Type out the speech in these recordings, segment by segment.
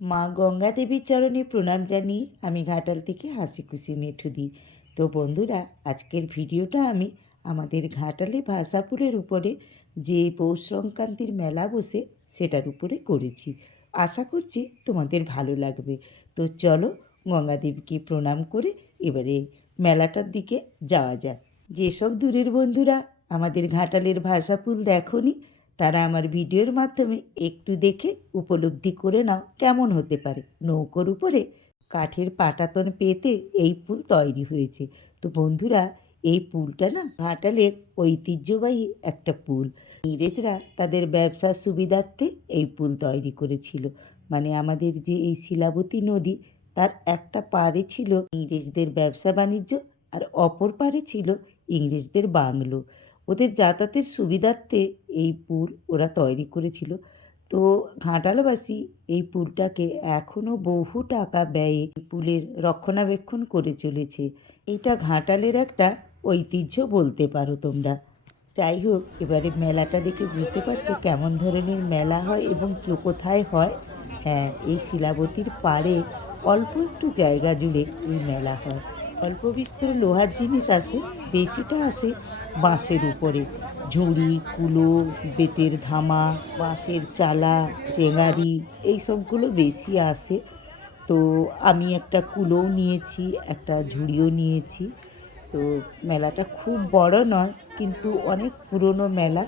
মা গঙ্গা দেবীর চরণে প্রণাম জানিয়ে আমি ঘাটাল থেকে হাসি খুশি মেঠু দিই। তো বন্ধুরা, আজকের ভিডিওটা আমি আমাদের ঘাটালে ভাষাপুরের উপরে যে পৌষ সংক্রান্তির মেলা বসে সেটার উপরে করেছি। আশা করছি তোমাদের ভালো লাগবে। তো চলো গঙ্গা দেবীকে প্রণাম করে এবারে মেলাটার দিকে যাওয়া যাক। যেসব দূরের বন্ধুরা আমাদের ঘাটালের ভাষাপুর দেখোনি, তারা আমার ভিডিওর মাধ্যমে একটু দেখে উপলব্ধি করে নাও কেমন হতে পারে। নৌকোর উপরে কাঠের পাটাতন পেতে এই পুল তৈরি হয়েছে। তো বন্ধুরা, এই পুলটা না ঘাটালের ঐতিহ্যবাহী একটা পুল। ইংরেজরা তাদের ব্যবসার সুবিধার্থে এই পুল তৈরি করেছিল। মানে আমাদের যে এই শিলাবতী নদী, তার একটা পাড়ে ছিল ইংরেজদের ব্যবসা বাণিজ্য, আর অপর পাড়ে ছিল ইংরেজদের বাংলো। ওদের যাতায়াতের সুবিধার্থে এই পুল ওরা তৈরি করেছিল। তো ঘাটালবাসী এই পুলটাকে এখনও বহু টাকা ব্যয়ে পুলের রক্ষণাবেক্ষণ করে চলেছে। এটা ঘাটালের একটা ঐতিহ্য বলতে পারো তোমরা। যাই হোক, এবারে মেলাটা দেখে বুঝতে পারছো কেমন ধরনের মেলা হয় এবং কোথায় হয়। হ্যাঁ, এই শিলাবতীর পাড়ে অল্প একটু জায়গা জুড়ে এই মেলা হয়। অল্প বিস্তর লোহার জিনিস আসে, বেশিটা আসে বাঁশের উপরে। ঝুড়ি, কুলো, বেতের ধামা, বাঁশের চালা, চেঙারি, এই সবগুলো বেশি আসে। তো আমি একটা কুলোও নিয়েছি, একটা ঝুড়িও নিয়েছি। তো মেলাটা খুব বড় নয়, কিন্তু অনেক পুরনো মেলা।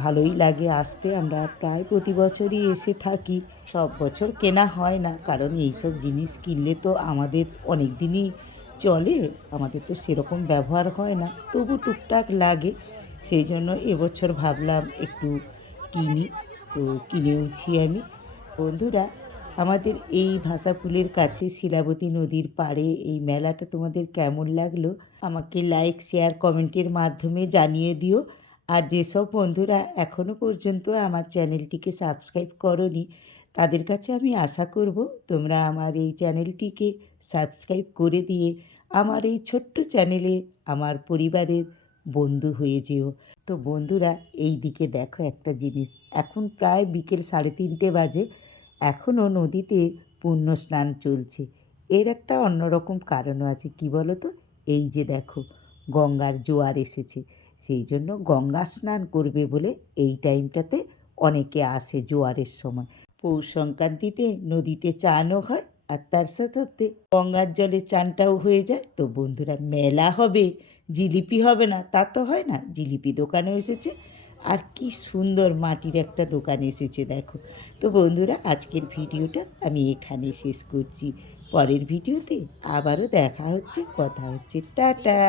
ভালোই লাগে আসতে। আমরা প্রায় প্রতি বছরই এসে থাকি। সব বছর কেনা হয় না, কারণ এইসব জিনিস কিনলে তো আমাদের অনেক দিনই চলে। আমাদের তো সেরকম ব্যবহার হয় না, তবু টুকটাক লাগে। সেই জন্য এবছর ভাবলাম একটু কিনি। তো কিনেওছি আমি। বন্ধুরা, আমাদের এই ভাষাপুলের কাছে শিলাবতী নদীর পাড়ে এই মেলাটা তোমাদের কেমন লাগলো আমাকে লাইক, শেয়ার, কমেন্টের মাধ্যমে জানিয়ে দিও। আর যেসব বন্ধুরা এখনও পর্যন্ত আমার চ্যানেলটিকে সাবস্ক্রাইব করোনি, তাদের কাছে আমি আশা করব তোমরা আমার এই চ্যানেলটিকে সাবস্ক্রাইব করে দিয়ে আমার এই ছোট্ট চ্যানেলে আমার পরিবারের বন্ধু হয়ে যেও। তো বন্ধুরা, এই দিকে দেখো একটা জিনিস। এখন প্রায় বিকেল 3:30 বাজে, এখনও নদীতে পুণ্য স্নান চলছে। এর একটা অন্যরকম কারণও আছে, কি বলো তো? এই যে দেখো, গঙ্গার জোয়ার এসেছে, সেই জন্য গঙ্গা স্নান করবে বলে এই টাইমটাতে অনেকে আসে জোয়ারের সময়। পৌষ সংক্রান্তিতে নদীতে চানও হয়, আর তার সাথে সাথে গঙ্গার জলে চানটাও হয়ে যায়। তো বন্ধুরা, মেলা হবে, জিলিপি হবে না তা তো হয় না। জিলিপি দোকানও এসেছে, আর কি সুন্দর মাটির একটা দোকান এসেছে দেখো। তো বন্ধুরা, আজকের ভিডিওটা আমি এখানে শেষ করছি। পরের ভিডিওতে আবারও দেখা হচ্ছে, কথা হচ্ছে। টাটা।